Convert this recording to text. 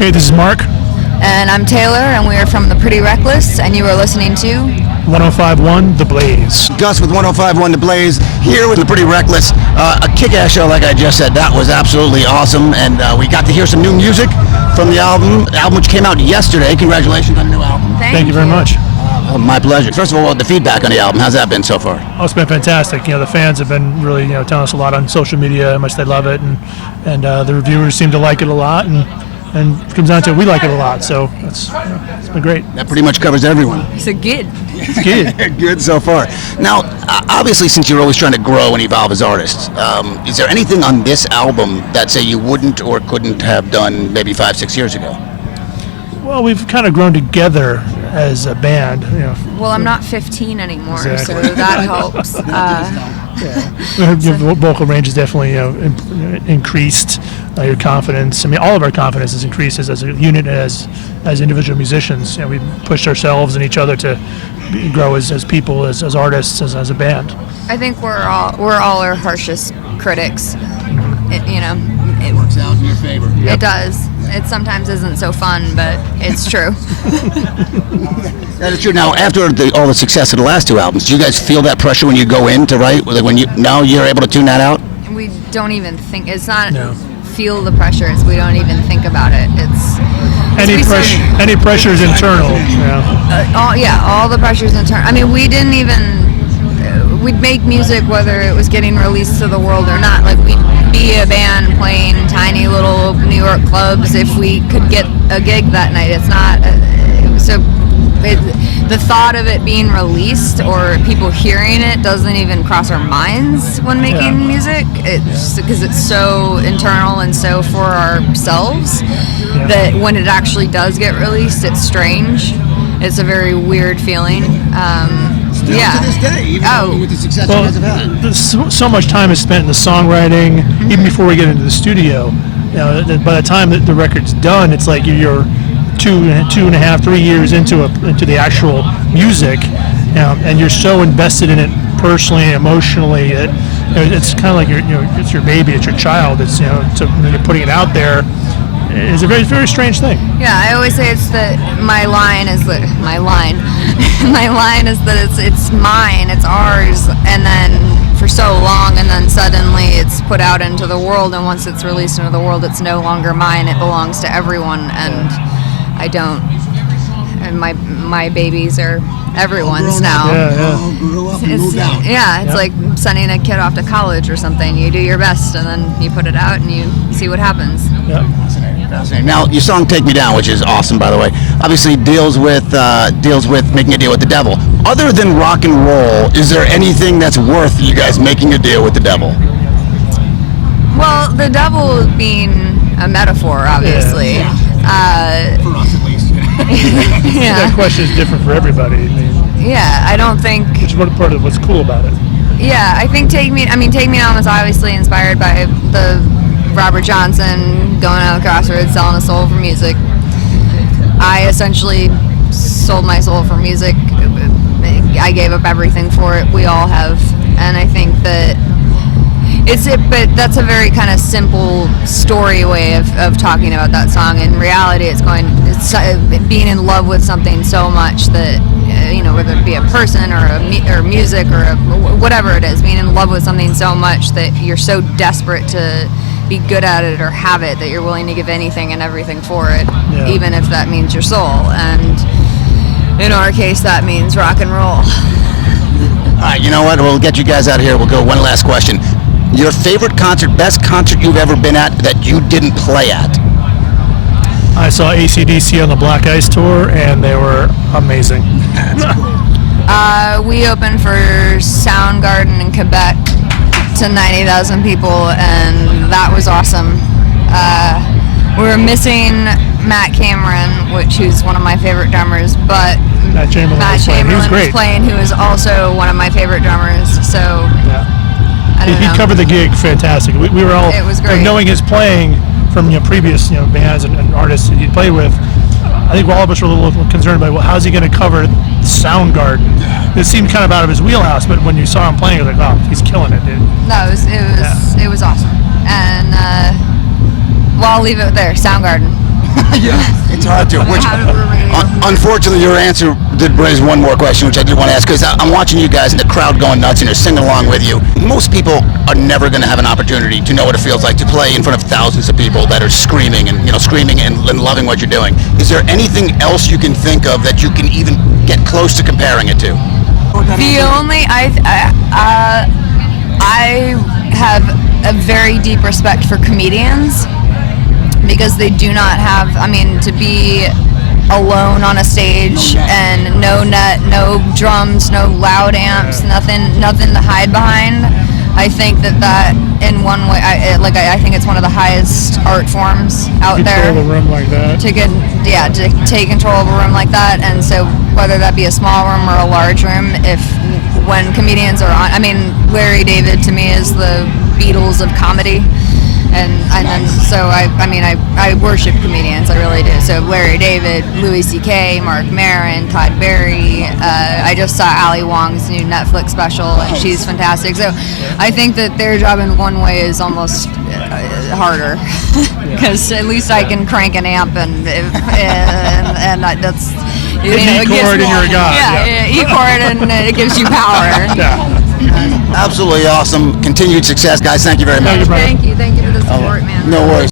Hey, this is Mark. And I'm Taylor, and we are from The Pretty Reckless, and you are listening to 105.1 The Blaze. Gus with 105.1 The Blaze, here with The Pretty Reckless. A kick-ass show, like I just said. That was absolutely awesome, and we got to hear some new music from the album which came out yesterday. Congratulations on the new album. Thank you very much. My pleasure. First of all, the feedback on the album, how's that been so far? Oh, it's been fantastic. The fans have been really, telling us a lot on social media how much they love it, and the reviewers seem to like it a lot, and it comes down to we like it a lot, so it's been great. That pretty much covers everyone. So good. It's good. Good so far. Now, obviously, since you're always trying to grow and evolve as artists, is there anything on this album that, say, you wouldn't or couldn't have done maybe 5-6 years ago? Well, we've kind of grown together as a band. Well, I'm not 15 anymore, Exactly. so that helps. Your vocal range is definitely increased. Your confidence. I mean, all of our confidence is increased as a unit, as individual musicians. We pushed ourselves and each other to grow as people, as artists, as a band. I think we're all our harshest critics. It works out in your favor. It does. It sometimes isn't so fun, but it's true. That is true. Now, after all the success of the last two albums, do you guys feel that pressure when you go in to write? Like now you're able to tune that out? We don't even think. It's not feel the pressure. We don't even think about it. Any pressure is internal. All the pressure is internal. I mean, we'd make music whether it was getting released to the world or not. Like, we'd be a band playing tiny little New York clubs if we could get a gig that night. It's not the thought of it being released or people hearing it doesn't even cross our minds when making music. It's because it's so internal and so for ourselves that when it actually does get released, it's strange. It's a very weird feling. Still to this day, even with the success you guys have had. So much time is spent in the songwriting, even before we get into the studio. By the time that the record's done, it's like you're 2.5, 3 years into the actual music, and you're so invested in it personally, emotionally. It's kind of like it's your baby, it's your child. It's when you're putting it out there. It's a very, very strange thing. Yeah, I always say my line is that it's mine, it's ours, and then for so long, and then suddenly it's put out into the world, and once it's released into the world, it's no longer mine, it belongs to everyone, and I don't, and my babies are everyone's now. Grew up and moved out. Yeah, it's like sending a kid off to college or something. You do your best, and then you put it out, and you see what happens. Yeah. Fascinating. Now, your song "Take Me Down," which is awesome, by the way, obviously deals with making a deal with the devil. Other than rock and roll, is there anything that's worth you guys making a deal with the devil? Well, the devil being a metaphor, obviously. For us, at least. That question is different for everybody. I don't think. Which one part of what's cool about it? Yeah, I think Take Me Down was obviously inspired by the Robert Johnson going out of the crossroads, selling his soul for music. I essentially sold my soul for music. I gave up everything for it. We all have, and I think that but that's a very kind of simple story way of talking about that song. In reality, it's being in love with something so much that whether it be a person or music or whatever it is, being in love with something so much that you're so desperate to be good at it or have it that you're willing to give anything and everything for it, even if that means your soul. And in our case, that means rock and roll. All right, you know what? We'll get you guys out of here. We'll go one last question. Your favorite concert, best concert you've ever been at that you didn't play at? I saw AC/DC on the Black Ice tour, and they were amazing. We opened for Soundgarden in Quebec to 90,000 people, and that was awesome. We were missing Matt Cameron, who's one of my favorite drummers, but Matt Chamberlain was playing, who is also one of my favorite drummers. So he covered the gig fantastic. We were all, it was great. Knowing his playing from previous bands and artists that he'd played with. I think all of us were a little concerned about, how's he going to cover Soundgarden? It seemed kind of out of his wheelhouse, but when you saw him playing, you were like, oh, he's killing it, dude. No, it was awesome. And I'll leave it there. Soundgarden. Yeah, it's hard to. Which, How to review. unfortunately, your answer did raise one more question, which I did want to ask, because I'm watching you guys and the crowd going nuts and they're singing along with you. Most people are never going to have an opportunity to know what it feels like to play in front of thousands of people that are screaming and screaming and loving what you're doing. Is there anything else you can think of that you can even get close to comparing it to? The only I have a very deep respect for comedians because they do not have. I mean, to be alone on a stage and no net, no drums, no loud amps, nothing to hide behind. I think that in one way, I think it's one of the highest art forms out there. Control the room like that. To take control of a room like that, and so whether that be a small room or a large room, when comedians are on, I mean, Larry David to me is the Beatles of comedy. And then so I worship comedians, I really do. So Larry David, Louis C.K., Mark Maron, Todd Barry. I just saw Ali Wong's new Netflix special, and she's fantastic. So I think that their job in one way is almost harder, because at least I can crank an amp and that's. E chord and you're a god. Yeah, E chord and it gives you power. Yeah. Absolutely awesome. Continued success, guys. Thank you very much. Thank you, Brian. Thank you for the support, man. No worries.